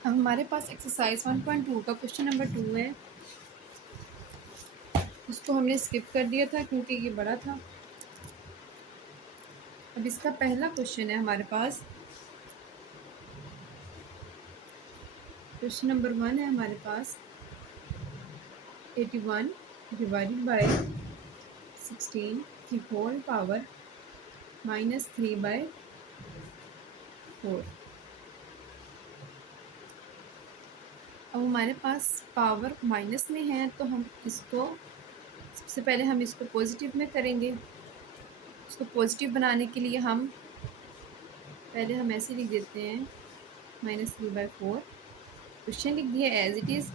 अब हमारे पास एक्सरसाइज 1.2 का क्वेश्चन नंबर 2 है। उसको हमने स्किप कर दिया था क्योंकि ये बड़ा था। अब इसका पहला क्वेश्चन है हमारे पास। क्वेश्चन नंबर 1 है हमारे पास 81 डिवाइडेड बाय 16 की होल पावर -3/4। अब हमारे पास पावर माइनस में है तो हम इसको सबसे पहले हम इसको पॉजिटिव में करेंगे। इसको पॉजिटिव बनाने के लिए हम पहले हम ऐसे लिख देते हैं -3/4। क्वेश्चन लिख दिया एज इट इज़।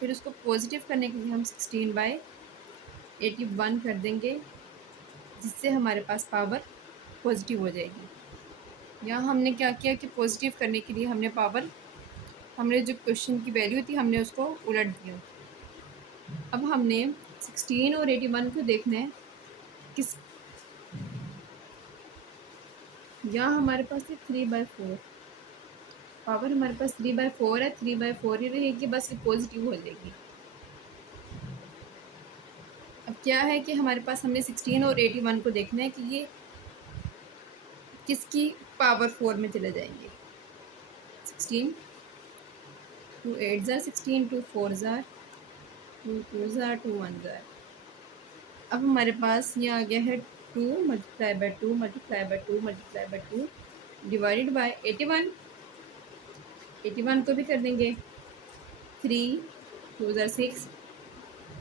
फिर उसको पॉजिटिव करने के लिए हम 16/81 कर देंगे, जिससे हमारे पास पावर पॉजिटिव हो जाएगी। यहाँ हमने क्या किया कि पॉजिटिव करने के लिए हमने जो क्वेश्चन की वैल्यू थी हमने उसको उलट दिया। अब हमने 16 और 81 को देखना है किस। यहाँ हमारे पास है 3/4। पावर हमारे पास 3/4 है, 3/4 ही रहेगी, बस ये पॉजिटिव हो जाएगी। अब क्या है कि हमारे पास हमने 16 और 81 को देखना है कि ये किसकी पावर 4 में चले जाएंगे। 16 2 8 ज़ार 16 2 4 ज़ार 2 2 ज़ार 2 1 ज़ार। अब हमारे पास ये आ गया है 2 multiply by 2 multiply by 2 multiply by 2 divided by 81। 81 को भी कर देंगे 3 2 ज़ार 6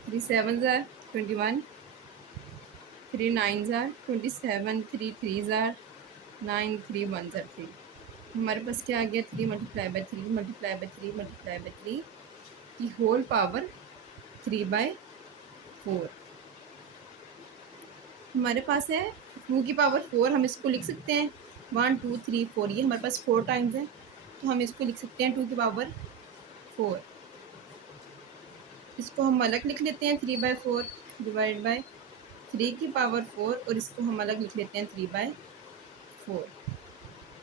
3 7 ज़ार 21 3 9 ज़ार 27 3 3 ज़ार 9 3 1 ज़ार 3। हमारे पास क्या आ गया 3 multiply by 3 multiply by 3 multiply by 3 की होल पावर 3/4। हमारे पास है 2 की पावर 4। हम इसको लिख सकते हैं 1 2 3 4। ये हमारे पास 4 टाइम्स है तो हम इसको लिख सकते हैं 2 की पावर 4। इसको हम अलग लिख लेते हैं 3/4 डिवाइड बाय 3 की पावर 4, और इसको हम अलग लिख लेते हैं 3/4।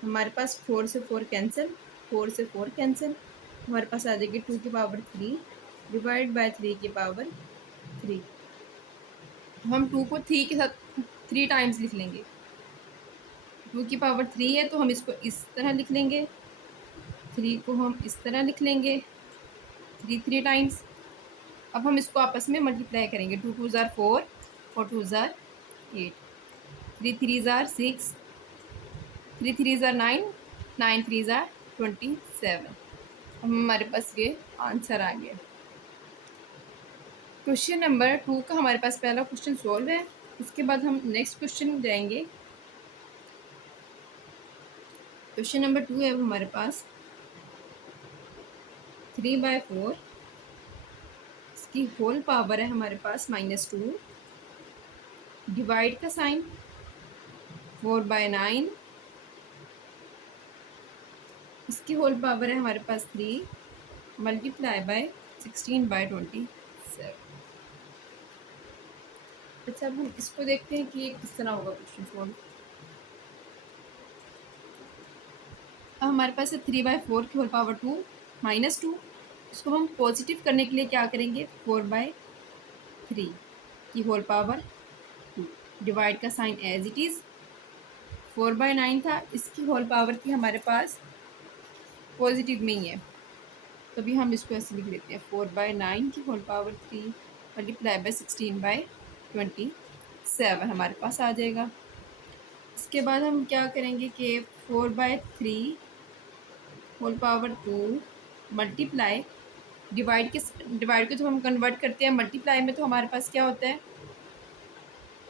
हमारे पास 4 से 4 कैंसिल, 4 से 4 कैंसिल। हमारे पास आ जाएगी 2 की पावर 3 डिवाइड बाय 3 की पावर 3। हम 2 को 3 के साथ 3 टाइम्स लिख लेंगे। 2 की पावर 3 है तो हम इसको इस तरह लिख लेंगे, 3 को हम इस तरह लिख लेंगे 3 टाइम्स। अब हम इसको आपस में मल्टीप्लाई करेंगे। 2 2 ज़ार 4 और 2 ज़ार 8 3 3 ज़ार 6 3 3 ज़ार 9 9 3 ज़ार 27। अब हमारे पास ये आंसर आ गया। क्वेश्चन नंबर 2 का हमारे पास पहला क्वेश्चन सॉल्व है। इसके बाद हम नेक्स्ट क्वेश्चन जाएंगे। क्वेश्चन नंबर 2 है हमारे पास 3/4। इसकी होल पावर है हमारे पास -2। डिवाइड का साइन 4/9। इसकी होल पावर है हमारे पास 3 मल्टीप्लाई बाय 16/27। अच्छा, अब हम इसको देखते हैं कि ये किस तरह होगा क्वेश्चन सॉल्व। अब हमारे पास है 3/4 की होल पावर 2 -2। इसको हम पॉजिटिव करने के लिए क्या करेंगे 4/3 की होल पावर 2 डिवाइड का साइन एज इट इज़। 4/9 था, इसकी होल पावर थी हमारे पास पॉजिटिव में ही है, तभी हम इसको ऐसे लिख लेते हैं 4/9 की होल पावर 3 मल्टीप्लाई बाय 16/27 हमारे पास आ जाएगा। इसके बाद हम क्या करेंगे कि 4/3 होल पावर 2 मल्टीप्लाई डिवाइड को जब हम कन्वर्ट करते हैं मल्टीप्लाई में तो हमारे पास क्या होता है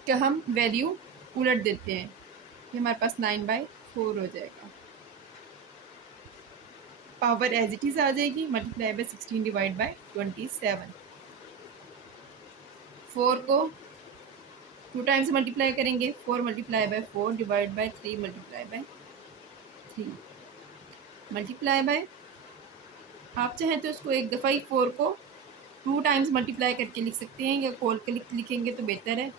कि हम वैल्यू उलट देते हैं। ये हमारे पास 9/4 हो जाएगा। पावर एज इट इज़ आ जाएगी मल्टीप्लाई बाय 16 डिवाइड बाय 27। 4 को 2 टाइम्स मल्टीप्लाई करेंगे 4 multiply by 4 divide by 3 multiply by 3 multiply by. आप चाहें तो उसको एक दफ़ा ही 4 को 2 टाइम्स मल्टीप्लाई करके लिख सकते हैं, या खोल के लिखेंगे तो बेहतर है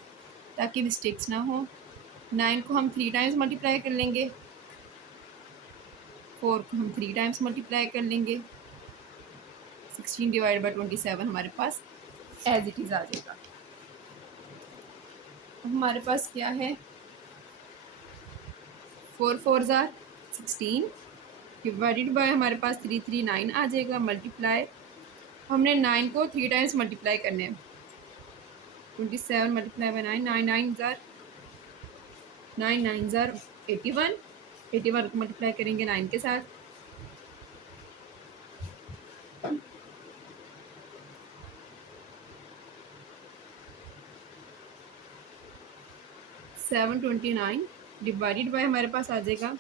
ताकि मिस्टेक्स ना हो। 9 को हम 3 टाइम्स मल्टीप्लाई कर लेंगे, 4 को हम 3 टाइम्स मल्टीप्लाई कर लेंगे। 16 डिवाइड बाई 27 हमारे पास एज इट इज़ आ जाएगा। हमारे पास क्या है, 4 4 ज़ार 16 डिवाइडेड बाय हमारे पास 3 3 9 आ जाएगा। मल्टीप्लाई, हमने 9 को 3 टाइम्स मल्टीप्लाई करने हैं। 27 मल्टीप्लाई बाय 9, 9 9 ज़ार 9 9 ज़ार 81, 81 को मल्टीप्लाई करेंगे 9 के साथ, 729 डिवाइडेड बाय हमारे पास आ जाएगा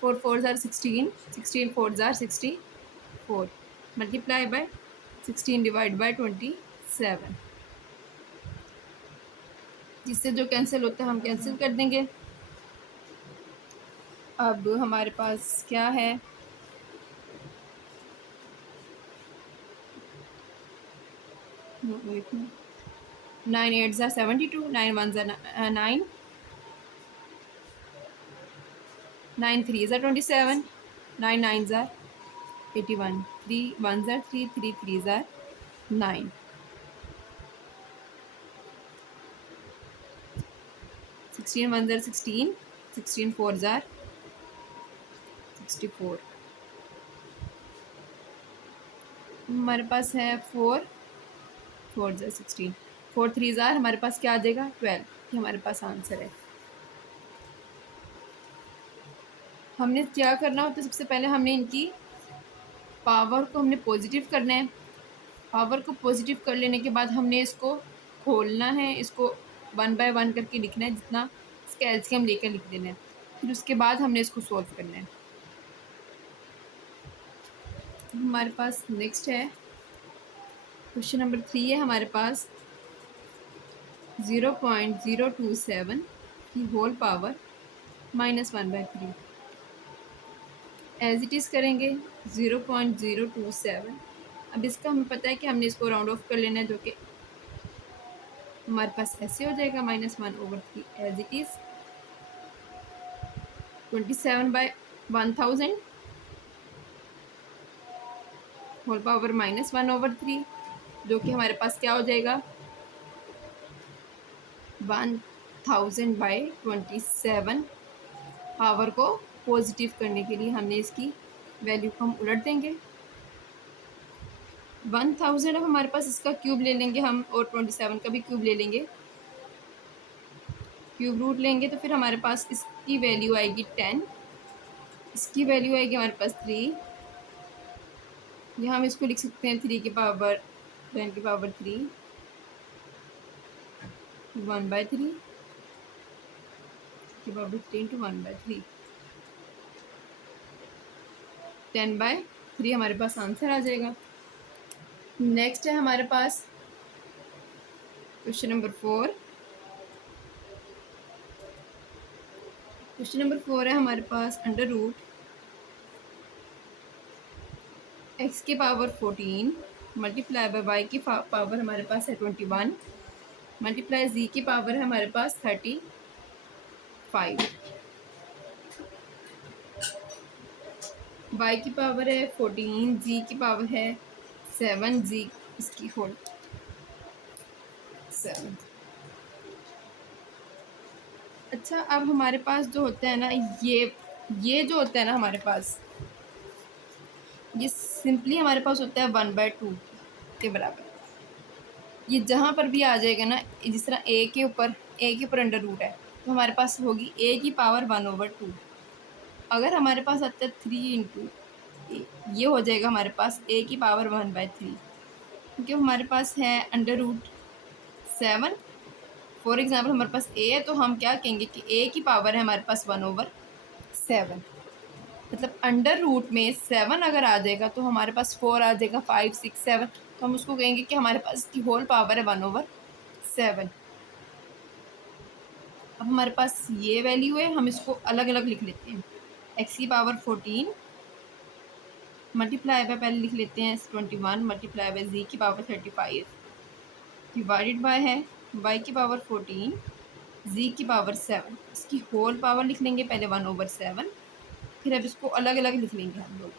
4 4 ज़ार 16, 16 4 ज़ार 64 मल्टीप्लाई बाय 16 डिवाइड बाय 27, जिससे जो कैंसिल होता है हम कैंसिल कर देंगे। अब हमारे पास क्या है, वेट में 9 8 ज़ार 72, 9 1 ज़ार 9, 9 3 ज़ार 27, 9 9 ज़ार 81, 3 1 ज़ार 3, 3 3 ज़ार 9, 16 1 ज़ार 16, 16 4 ज़ार 64, हमारे पास है 4 4 ज़ार 16, 4 3 ज़ार हमारे पास क्या आ जाएगा 12, ये हमारे पास आंसर है। हमने क्या करना होता है, सबसे पहले हमने इनकी पावर को हमने पॉजिटिव करना है। पावर को पॉजिटिव कर लेने के बाद हमने इसको खोलना है, इसको 1 बाय 1 करके लिखना है, जितना इसका एलसीएम लेकर लिख देना है। फिर उसके बाद हमने इसको सॉल्व करना है। हमारे पास नेक्स्ट है क्वेश्चन नंबर 3 है हमारे पास 0.027 की whole power -1/3 as it is करेंगे 0.027। अब इसका हमें पता है कि हमने इसको राउंड ऑफ कर लेना है, जो कि हमारे पास ऐसे हो जाएगा -1/3 as it is 27/1000 whole power -1/3, जो कि हमारे पास क्या हो जाएगा 1000/27। पावर को पॉजिटिव करने के लिए हमने इसकी वैल्यू को हम उलट देंगे। 1000 अब हमारे पास इसका क्यूब ले लेंगे हम, और 27 का भी क्यूब ले लेंगे, क्यूब रूट लेंगे, तो फिर हमारे पास इसकी वैल्यू आएगी 10, इसकी वैल्यू आएगी हमारे पास 3। यहाँ हम इसको लिख सकते हैं 3 की पावर 10 की पावर 3 1/3 की पावर 3 इंटू 1/3 10/3 हमारे पास आंसर आ जाएगा। नेक्स्ट है हमारे पास क्वेश्चन नंबर 4। क्वेश्चन नंबर 4 है हमारे पास अंडर रूट x की पावर 14 मल्टीप्लाई बाय वाई की पावर हमारे पास है 21 मल्टीप्लाई z की पावर है हमारे पास 35, y की पावर है 14, z की पावर है 7, z इसकी होल 7। अच्छा, अब हमारे पास जो होता है ना, ये जो होता है ना हमारे पास, ये सिंपली हमारे पास होता है 1/2 के बराबर। ये जहाँ पर भी आ जाएगा ना, जिस तरह a के ऊपर अंडर रूट है, तो हमारे पास होगी a की पावर 1/2। अगर हमारे पास आता है 3 इंटू ये हो जाएगा हमारे पास a की पावर 1/3, क्योंकि हमारे पास है अंडर रूट 7। फॉर एग्जाम्पल हमारे पास a है, तो हम क्या कहेंगे कि a की पावर है हमारे पास 1/7। मतलब अंडर रूट में 7 अगर आ जाएगा तो हमारे पास 4 आ जाएगा, 5 6 7, तो हम उसको कहेंगे कि हमारे पास की होल पावर है 1/7। अब हमारे पास ये वैल्यू है, हम इसको अलग अलग लिख लेते हैं। x की पावर 14 मल्टीप्लाई बाय, पहले लिख लेते हैं 21 मल्टीप्लाई बाय z की पावर 35 डिवाइडेड बाय है y की पावर 14 z की पावर 7, इसकी होल पावर लिख लेंगे पहले 1/7। फिर अब इसको अलग अलग लिख लेंगे हम लोग।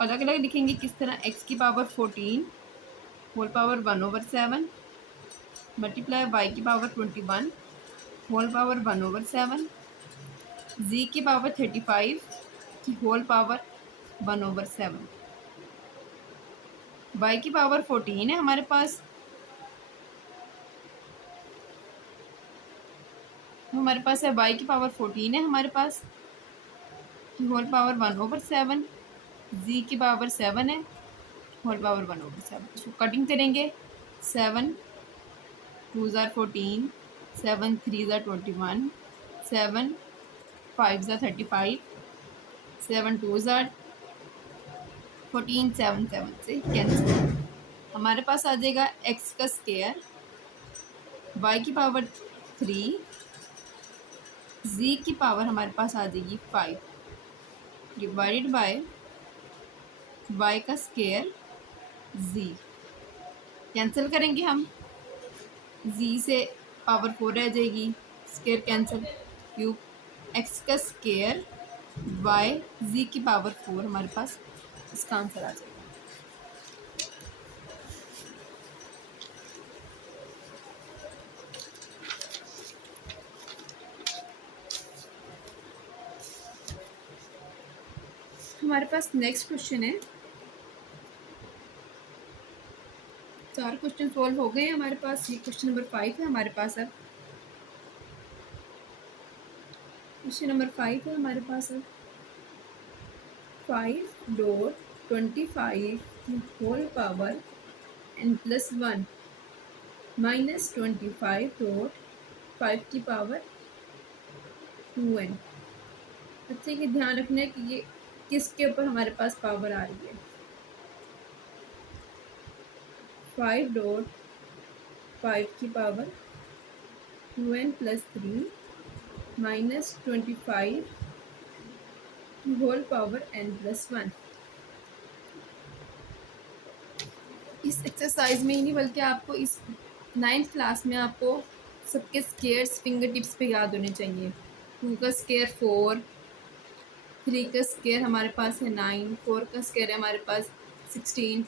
अलग अलग लिखेंगे किस तरह, एक्स की power 14 whole power 1/7 multiply y की पावर 21 होल पावर 1/7 जी की पावर 35 की होल पावर 1/7 वाई की पावर 14 है हमारे पास, है वाई की पावर 14 है हमारे पास की होल पावर 1/7 जी की पावर 7 है होल पावर 1/7। इसको कटिंग करेंगे, 7 2 ज़ार 14 7 3 ज़ार 21 7 5 ज़ार 35 7 2 ज़ार 14 7 7 से कैंसिल। हमारे पास आ जाएगा एक्स का स्क्वायर वाई की पावर 3 जी की पावर हमारे पास आ जाएगी 5 डिवाइडेड बाय वाई का स्क्वायर जी, कैंसिल करेंगे हम, जी से पावर 4 रह जाएगी, स्क्वायर कैंसिल, क्यूब एक्स का स्क्वायर वाई जी की पावर 4 हमारे पास इसका आंसर आ जाएगा। हमारे पास नेक्स्ट क्वेश्चन है, 4 क्वेश्चन सॉल्व हो गए हैं हमारे पास, ये क्वेश्चन नंबर 5 है हमारे पास। अब क्वेश्चन नंबर 5 है हमारे पास। अब 5.25 की होल पावर n+1 माइनस 25.5 की पावर 2n। अच्छा, ये ध्यान रखना है कि ये किसके ऊपर हमारे पास पावर आ रही है। 5.5 की पावर 2n+3 माइनस 25 की होल पावर n+1। इस एक्सरसाइज में ही नहीं बल्कि आपको इस 9th क्लास में आपको सबके स्क्वायर्स फिंगर टिप्स पे याद होने चाहिए। 2 का स्क्वायर 4, 3 का स्क्वायर हमारे पास है 9, 4 का स्क्वायर है हमारे पास 16।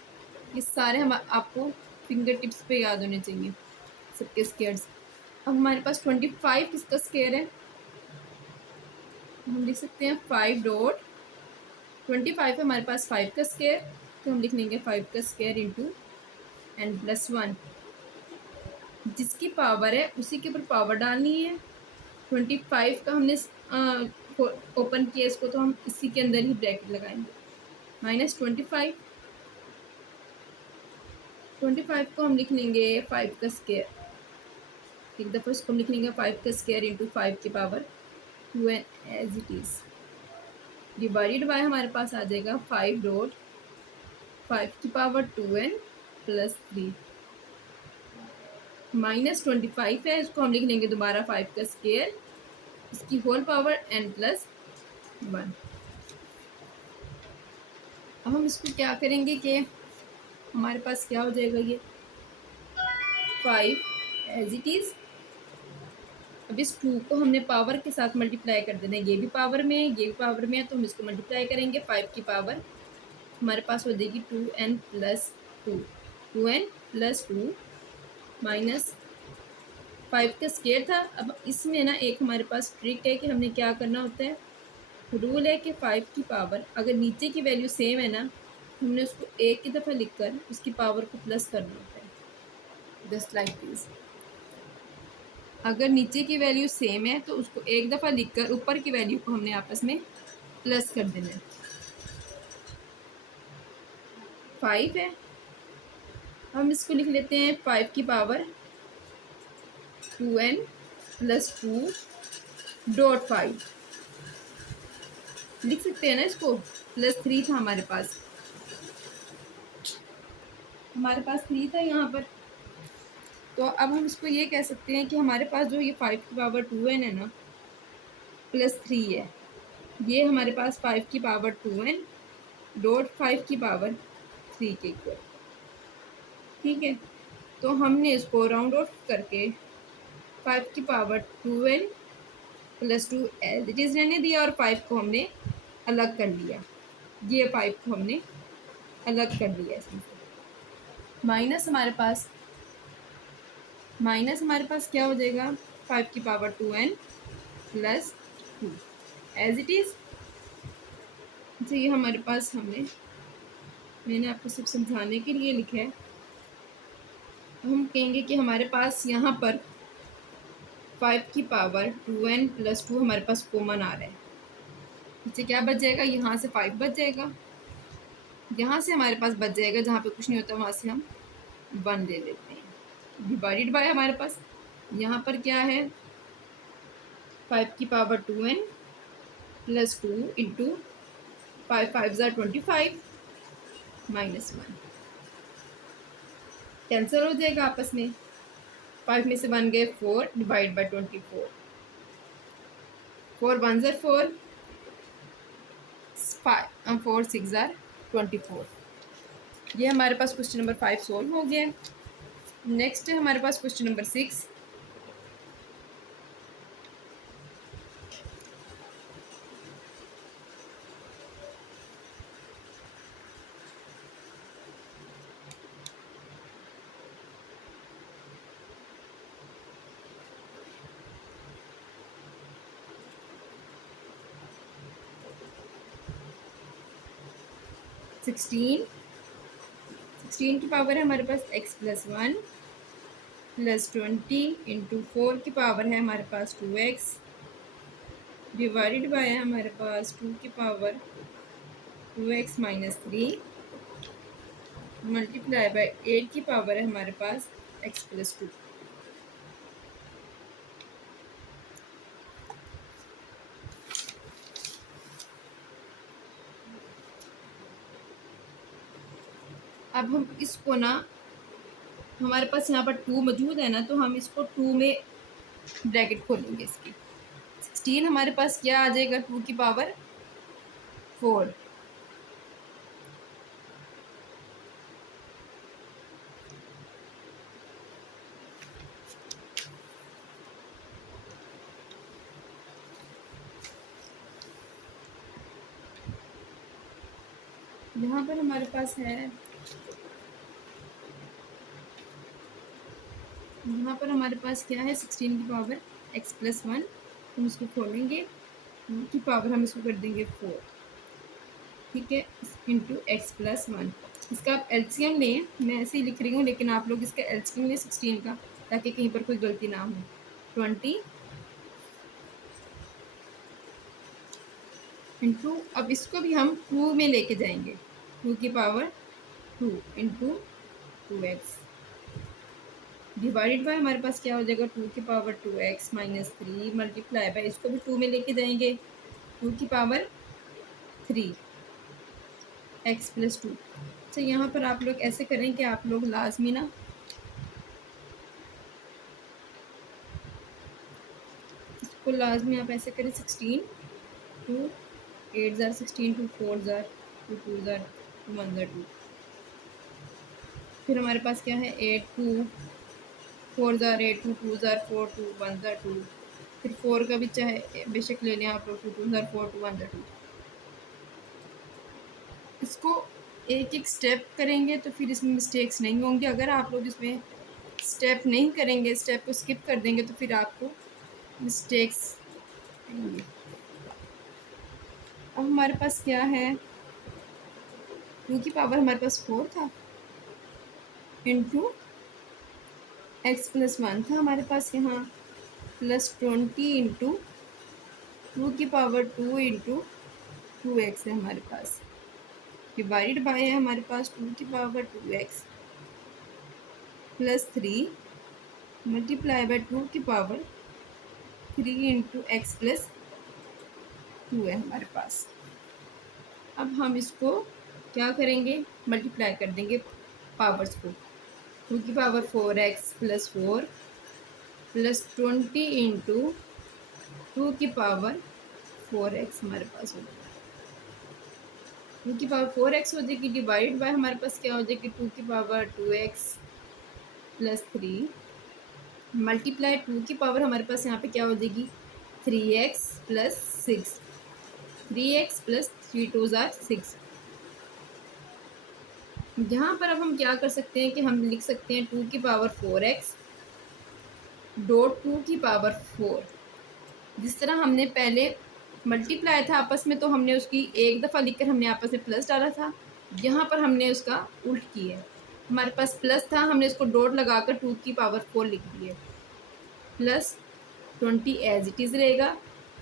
ये सारे हम आपको फिंगर टिप्स पे याद होने चाहिए सबके स्क्वायर्स। अब हमारे पास 25 किसका स्क्वायर है, हम लिख सकते हैं 5.25 है हमारे पास 5 का स्क्वायर, तो हम लिख लेंगे 5 का स्क्वायर इंटू n+1। जिसकी पावर है उसी के ऊपर पावर डालनी है। 25 का हमने ओपन किया इसको, तो हम इसी के अंदर ही ब्रैकेट लगाएंगे, माइनस 25 को हम लिख लेंगे 5 का स्क्वायर। एक दफ़ा इसको हम लिख लेंगे 5 का स्क्वायर इंटू 5 की power 2n as it is, divided by हमारे पास आ जाएगा 5.5 की पावर 2n प्लस 3 माइनस 25 है, इसको हम लिख लेंगे दोबारा 5 का स्क्वायर, इसकी होल पावर n+1। अब हम इसको क्या करेंगे कि हमारे पास क्या हो जाएगा, ये 5 एज इट इज़। अब इस 2 को हमने पावर के साथ मल्टीप्लाई कर देना है, ये भी पावर में है ये भी पावर में है, तो हम इसको मल्टीप्लाई करेंगे। 5 की पावर हमारे पास हो जाएगी 2n + 2 माइनस 5 का स्क्वायर था। अब इसमें ना एक हमारे पास ट्रिक है कि हमने क्या करना होता है, रूल है कि 5 की पावर अगर नीचे की वैल्यू सेम है ना, हमने उसको एक ही दफ़ा लिखकर उसकी पावर को प्लस करना होता है, जस्ट लाइक दिस। अगर नीचे की वैल्यू सेम है तो उसको एक दफ़ा लिखकर ऊपर की वैल्यू को हमने आपस में प्लस कर देना है। 5 है, हम इसको लिख लेते हैं 5 की पावर 2n + 2.5 लिख सकते हैं ना इसको, +3 था हमारे पास 3 था यहाँ पर। तो अब हम इसको ये कह सकते हैं कि हमारे पास जो ये 5 की पावर 2n है ना +3 है, ये हमारे पास 5 की पावर 2n.5 की पावर 3 के इक्वल, ठीक है। तो हमने इसको राउंड ऑफ करके 5 की power 2n + 2 as it is रहने दिया और 5 को हमने अलग कर लिया, ये 5 को हमने अलग कर लिया इसमें से। माइनस हमारे पास क्या हो जाएगा, 5⁻²n plus 2 as it is. तो ये हमारे पास मैंने आपको सिर्फ समझाने के लिए लिखा है। हम कहेंगे कि हमारे पास यहाँ पर 5⁻²n प्लस 2 हमारे पास कॉमन आ रहा है। इससे क्या बच जाएगा, यहाँ से 5 बच जाएगा, यहाँ से हमारे पास बच जाएगा, जहाँ पे कुछ नहीं होता वहाँ से हम 1 ले लेते हैं। डिवाइडेड बाय हमारे पास यहाँ पर क्या है, 5⁻²n प्लस 2 इंटू 5 5 ज़ा 25 माइनस 1 कैंसिल हो जाएगा आपस में। 5 में से 1 गए 4 डिवाइड बाय 24, 4 1 ज़ा 4, 4 6 ज़ा 24। ये हमारे पास क्वेश्चन नंबर 5 सॉल्व हो गया। नेक्स्ट है हमारे पास क्वेश्चन नंबर 6। सिक्सटीन की पावर है हमारे पास x+1 प्लस 20 इंटू 4 की पावर है हमारे पास 2x डिवाइडेड बाय है हमारे पास 2 की power 2x minus 3 multiply by 8 की पावर है हमारे पास x+2। अब हम इसको ना, हमारे पास यहाँ पर 2 मौजूद है ना, तो हम इसको 2 में ब्रैकेट खोलेंगे इसकी। 16 हमारे पास क्या आ जाएगा, 2 की पावर 4। यहाँ पर हमारे पास है, यहाँ पर हमारे पास क्या है, 16 की पावर x+1, हम इसको खोलेंगे, 2 की पावर हम इसको कर देंगे 4, ठीक है, इंटू x+1। इसका आप एलसीएम लें, मैं ऐसे ही लिख रही हूँ, लेकिन आप लोग इसका एलसीएम लें 16 का, ताकि कहीं पर कोई गलती ना हो। 20 इंटू, अब इसको भी हम 2 में लेके जाएंगे, 2 की power 2 into 2x divided by हमारे पास क्या हो जाएगा, 2 की power 2x minus 3 multiply by, इसको भी 2 में लेके जाएंगे, 2 की पावर 3 x+2। तो यहाँ पर आप लोग ऐसे करें कि आप लोग लाजमी ना इसको लाजमी आप ऐसे करें, 16 2 8 ज़ार 16 2 4 ज़ार 2 2 ज़ार 2 1 ज़ार 2, फिर हमारे पास क्या है 8 2 4 ज़ार 8 2 2 ज़ार 4 2 1 ज़ार 2, फिर 4 का भी चाहे बेशक ले लें आप लोग, 2 2 ज़ार 4 2 1 ज़ार 2। इसको एक एक स्टेप करेंगे तो फिर इसमें मिस्टेक्स नहीं होंगी। अगर आप लोग इसमें स्टेप नहीं करेंगे, स्टेप को स्किप कर देंगे, तो फिर आपको मिस्टेक्स आएंगी। अब हमारे पास क्या है, 2 की पावर हमारे पास 4 था इंटू x+1 था हमारे पास यहाँ, प्लस 20 इंटू 2 की पावर 2 इंटू 2x है हमारे पास, डिवाइडेड बाय है हमारे पास 2 की power 2x plus 3 multiply by 2 की पावर 3 इंटू x+2 है हमारे पास। अब हम इसको क्या करेंगे, मल्टीप्लाई कर देंगे पावर्स को, 2 की power 4x plus 4 plus 20 into 2 की पावर 4x हमारे पास हो जाएगा, 2 की पावर 4x हो जाएगी, डिवाइड बाय हमारे पास क्या हो जाएगी, 2 की पावर 2x प्लस 3 मल्टीप्लाई 2 की पावर हमारे पास यहाँ पे क्या हो जाएगी, 3x प्लस 6, 3x प्लस 3 2 ज़ार 6, यहाँ पर अब हम क्या कर सकते हैं कि हम लिख सकते हैं 2⁴x डॉट 2⁴। जिस तरह हमने पहले मल्टीप्लाई था आपस में, तो हमने उसकी एक दफ़ा लिखकर हमने आपस में प्लस डाला था। यहाँ पर हमने उसका उल्ट किया है। हमारे पास प्लस था, हमने इसको डॉट लगाकर 2⁴ लिख दिया। प्लस 20 एज इट इज़ रहेगा।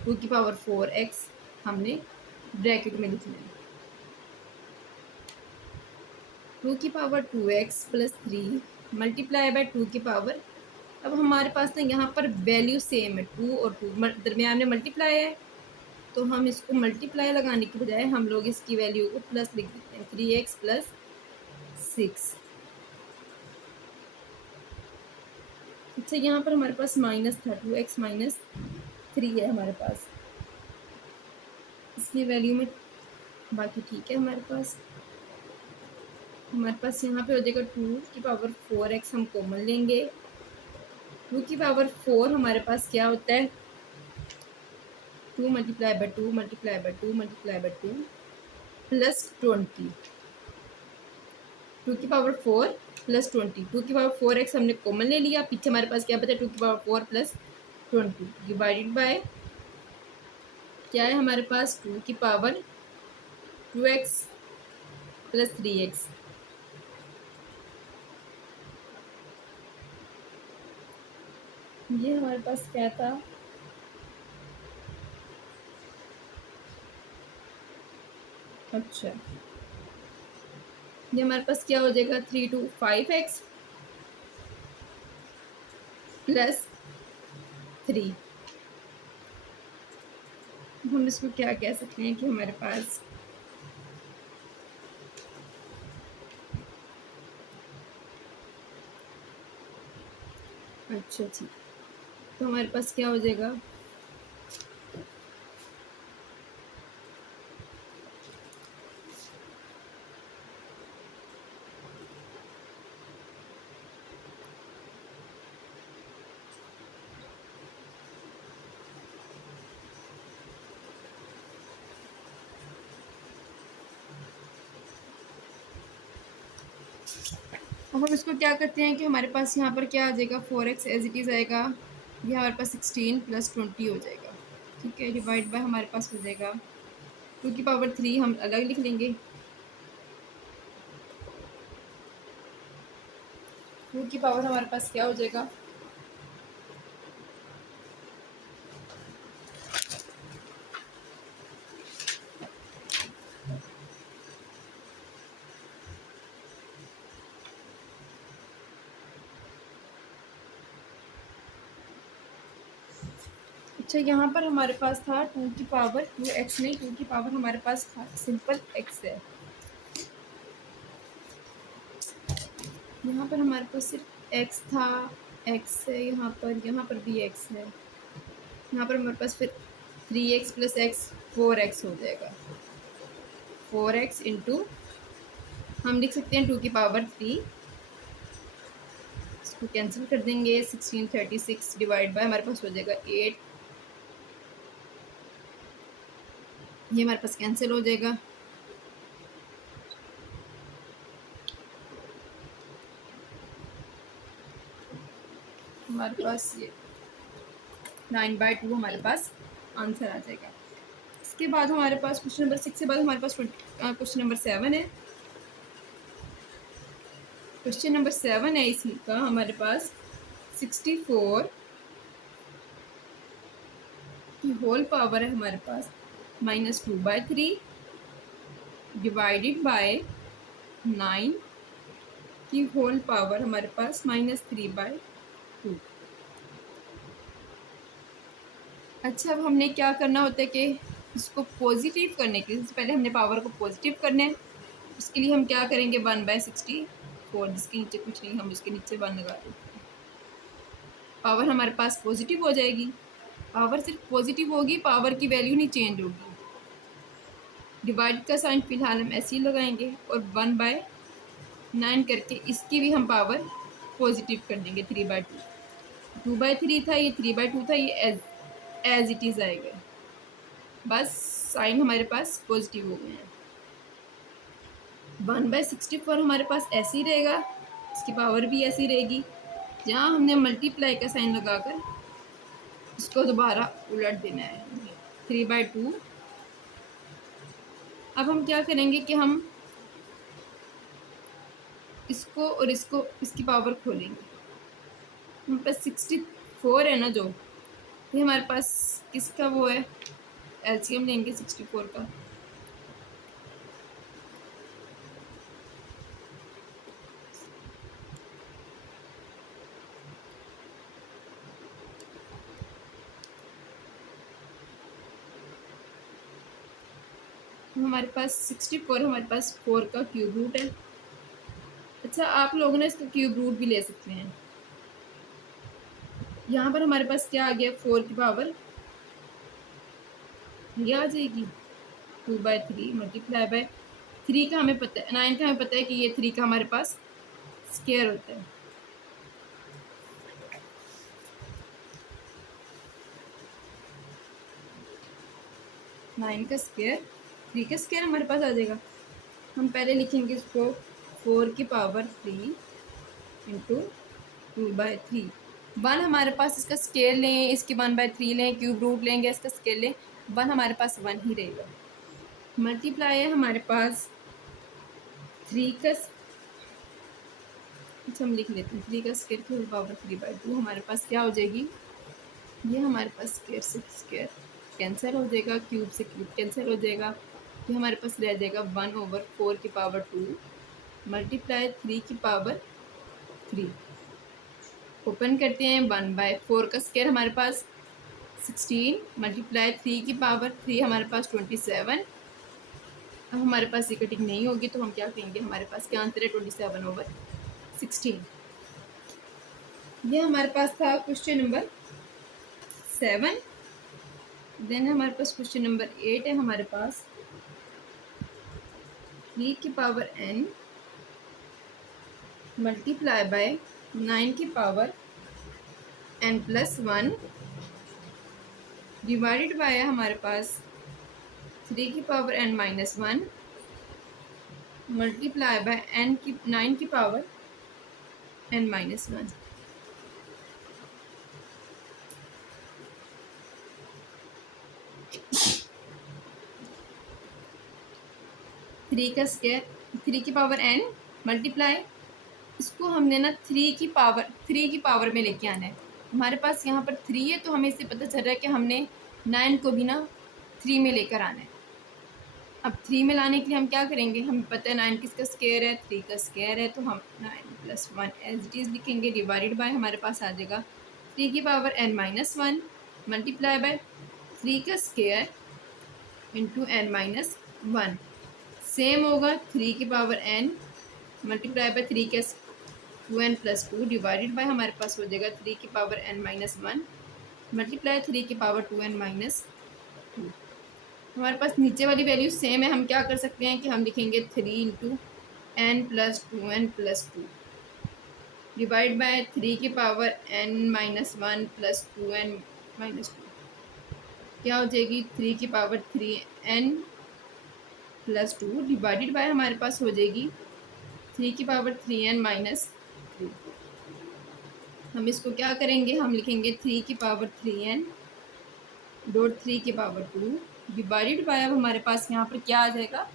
2⁴x हमने ब्रैकेट में लिखना है। 2⁴2x plus 3 multiply by 2। अब हमारे पास ना यहाँ पर वैल्यू सेम है, 2 और 2 दरमियान में मल्टीप्लाई है, तो हम इसको मल्टीप्लाई लगाने के बजाय हम लोग इसकी वैल्यू को प्लस लिख देते हैं। 3x plus 6। अच्छा, यहाँ पर हमारे पास माइनस था, 2x माइनस 3 है हमारे पास इसकी वैल्यू में। बाकी ठीक है, हमारे पास यहाँ पे हो जाएगा 2⁴x हम कॉमन लेंगे। 2⁴ हमारे पास क्या होता है, 2 multiply by 2 multiply by 2 multiply by 2 plus 20। 2⁴ plus 20। 2⁴x हमने कॉमन ले लिया, पीछे हमारे पास क्या बचा, 2⁴ प्लस 20 डिवाइडेड बाय क्या है हमारे पास, 2x प्लस 3x। ये हमारे पास क्या था, अच्छा ये हमारे पास क्या हो जाएगा, 3 to 5x प्लस 3। हम इसको क्या कह सकते हैं कि हमारे पास अच्छा जी, तो हमारे पास क्या हो जाएगा, अब हम इसको क्या करते हैं कि हमारे पास यहाँ पर क्या आ जाएगा, 4x एज इट इज़ आएगा। ये हमारे पास 16 प्लस 20 हो जाएगा। ठीक है, डिवाइड बाय हमारे पास हो जाएगा 2⁵ हम अलग लिख लेंगे। 2 हमारे पास क्या हो जाएगा, अच्छा यहाँ पर हमारे पास था 2⁵2x नहीं, 2 हमारे पास था सिंपल x है। यहाँ पर हमारे पास सिर्फ x था, x है यहाँ पर भी x है। यहाँ पर हमारे पास फिर 3x प्लस x 4x हो जाएगा। 4x इंटू हम लिख सकते हैं 2⁵3, इसको कैंसिल कर देंगे। 1636 डिवाइड बाय हमारे पास हो जाएगा 8। ये हमारे पास कैंसिल हो जाएगा। हमारे पास ये 9/2 हमारे पास आंसर आ जाएगा। इसके बाद हमारे पास क्वेश्चन नंबर 6 के बाद हमारे पास क्वेश्चन नंबर 7 है। क्वेश्चन नंबर 7 है इसका हमारे पास 64 की होल पावर है हमारे पास -2/3 डिवाइडेड बाय 9 की होल पावर हमारे पास -3/2। अच्छा, अब हमने क्या करना होता है कि इसको पॉजिटिव करने के लिए पहले हमने पावर को पॉजिटिव करना है। उसके लिए हम क्या करेंगे, 1/64, जिसके नीचे कुछ नहीं, हम उसके नीचे 1 लगा देते हैं। पावर हमारे पास पॉजिटिव हो जाएगी। पावर सिर्फ पॉजिटिव होगी, पावर की वैल्यू नहीं चेंज होगी। डिवाइड का साइन फिलहाल हम ऐसे ही लगाएंगे और 1/9 करके इसकी भी हम पावर पॉजिटिव कर देंगे। 3/2, 2/3 था, ये 3/2 था, ये एज इट इज़ आएगा। बस साइन हमारे पास पॉजिटिव हो गए हैं। 1/64 हमारे पास ऐसे ही रहेगा, इसकी पावर भी ऐसी रहेगी। यहाँ हमने मल्टीप्लाई का साइन लगाकर इसको दोबारा उलट देना है। 3/2। अब हम क्या करेंगे कि हम इसको और इसको, इसकी पावर खोलेंगे। हमारे पास 64 है ना, जो ये हमारे पास किसका वो है, एलसीएम लेंगे 64 का। हमारे पास 64, हमारे पास 4 का क्यूब रूट है। अच्छा, आप लोगों ने इसका क्यूब रूट भी ले सकते हैं। यहाँ पर हमारे पास क्या आ गया, 4 की पावर ये आ जाएगी 2/3 मल्टीप्लाई बाय 3 का हमें पता है, 9 का हमें पता है कि ये 3 का हमारे पास स्क्वायर होता है। नाइन का स्क्वायर, 3 का स्क्वायर हमारे पास आ जाएगा। हम पहले लिखेंगे इसको 4 की पावर 3 इंटू 2/3। 1 हमारे पास इसका स्केयर लें, इसकी 1/3 लें, क्यूब रूट लेंगे, इसका स्केयर लें, 1 हमारे पास 1 ही रहेगा। मल्टीप्लाई है हमारे पास 3 का, अच्छा हम लिख लेते हैं 3 का स्केयर की पावर 3/2 हमारे पास क्या हो जाएगी, ये हमारे पास स्केयर से स्केयर कैंसिल हो जाएगा, क्यूब से क्यूब कैंसिल हो जाएगा, ये हमारे पास रह जाएगा 1/4 की पावर 2 मल्टीप्लाई 3 की पावर 3। ओपन करते हैं, 1/4 का स्केयर हमारे पास 16 मल्टीप्लाई 3 की पावर 3 हमारे पास 27। अब हमारे पास ये कटिंग नहीं होगी तो हम क्या कहेंगे, हमारे पास क्या आंसर है 27/16। ये हमारे पास था क्वेश्चन नंबर 7। देन हमारे पास क्वेश्चन नंबर 8 है हमारे पास 3 की पावर n मल्टीप्लाई बाय 9 की पावर n+1 डिवाइडेड बाय हमारे पास 3 की पावर n-1 मल्टीप्लाई बाय 9 की पावर n-1। 3 का स्क्वायर, 3 की पावर n मल्टीप्लाई, इसको हमने ना 3 की पावर में लेके आना है। हमारे पास यहाँ पर 3 है तो हमें इससे पता चल रहा है कि हमने 9 को भी ना 3 में लेकर आना है। अब 3 में लाने के लिए हम क्या करेंगे, हमें पता है 9 किसका स्क्वायर है, 3 का स्क्वायर है, तो हम 9+1 एज इट इज़ लिखेंगे, डिवाइडेड बाय हमारे पास आ जाएगा 3 की पावर n-1 मल्टीप्लाई बाय 3 का स्क्वायर इंटू n-1। सेम होगा 3 की पावर n मल्टीप्लाई बाय 3 का 2n+2 डिवाइडेड बाय हमारे पास हो जाएगा 3 की पावर n-1 मल्टीप्लाई 3 की पावर 2n-2। हमारे पास नीचे वाली वैल्यू सेम है, हम क्या कर सकते हैं कि हम लिखेंगे 3 इंटू n+2n+2 डिवाइड बाय 3 की पावर n-1 प्लस 2n-2 क्या हो जाएगी 3 की पावर 3n+2 डिवाइडेड बाय हमारे पास हो जाएगी 3 की पावर 3n-3। हम इसको क्या करेंगे, हम लिखेंगे 3 की पावर 3n डॉट 3 की पावर 2 डिवाइडेड बाय, अब हमारे पास यहाँ पर क्या आ जाएगा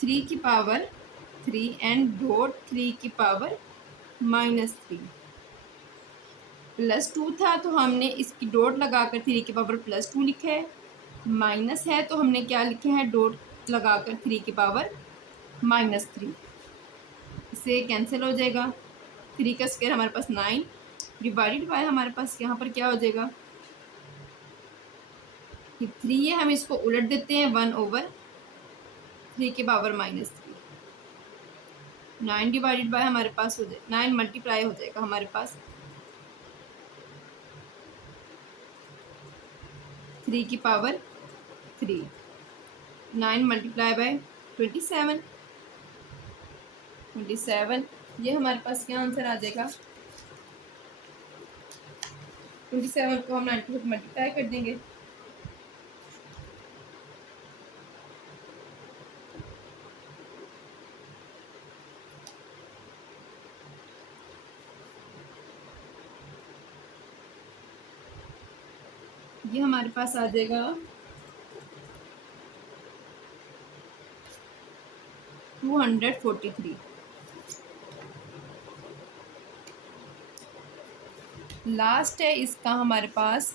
3 की पावर 3n डॉट 3 की पावर -3 +2 था तो हमने इसकी डॉट लगाकर 3 की पावर +2 लिखा है, माइनस है तो हमने क्या लिखे हैं डॉट लगाकर 3 की पावर -3। इससे कैंसिल हो जाएगा, 3 का स्क्वायर हमारे पास 9 डिवाइडेड बाय हमारे पास यहाँ पर क्या हो जाएगा, ये 3 है, हम इसको उलट देते हैं 1/3 की पावर -3। 9 डिवाइडेड बाय हमारे पास हो जाए 9 मल्टीप्लाई हो जाएगा हमारे पास 3 की पावर 3, 9 मल्टीप्लाई बाय 27, ये हमारे पास क्या आंसर आ जाएगा, 27 को हम 90 से मल्टीप्लाई कर देंगे, ये हमारे पास आ जाएगा 243। लास्ट है इसका हमारे पास